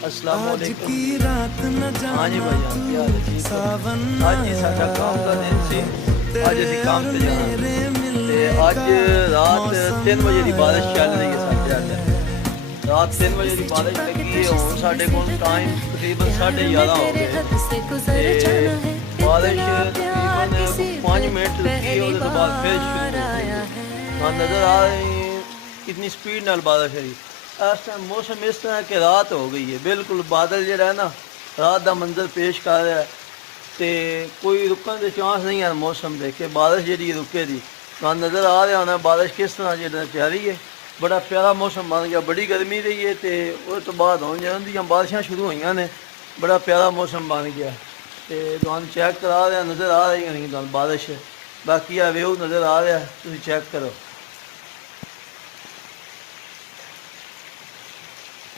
अस्सलाम आज वालेकुम की जी। रात न हाँ जी जाना भाईजान, क्या हाल है? तू ठीक हो? सावन आज ही साडा काम का दिन सी। आज तेरे असीं और काम ते जाना मेरे ते मिलने अज का रात मौसम 3 बजे दी बारिश चल आया रही है साडे है। इधर। रात 3 बजे दी बारिश लगी है। हुण साडे कोल टाइम तकरीबन 11:30 हो गए ने ते बारिश तकरीबन 5 मिनट रुकी है, उसदे तो बाद फिर शुरू हो गई है। हाँ, नज़र आ रही है कितनी स्पीड नाल बारिश है। इस टाइम मौसम इस तरह कि रात हो गई है, बिल्कुल बादल जो है ना रात का मंजर पेश कर रहा है। तो कोई रुकने के चांस नहीं है मौसम दे कि बारिश जी रुके दी। तो नज़र आ रहा होना बारिश किस तरह जो चल रही है। बड़ा प्यारा मौसम बन गया, बड़ी गर्मी रही है तो उस तो बाद हुण जदों बारिशां शुरू हुई ने बड़ा प्यारा मौसम बन गया। तो तुहानूं चेक करा रहा, नज़र आ रही होनी तुहानूं बारिश। बाकी आ व्यू नज़र आ रहा, तुसीं चेक करो।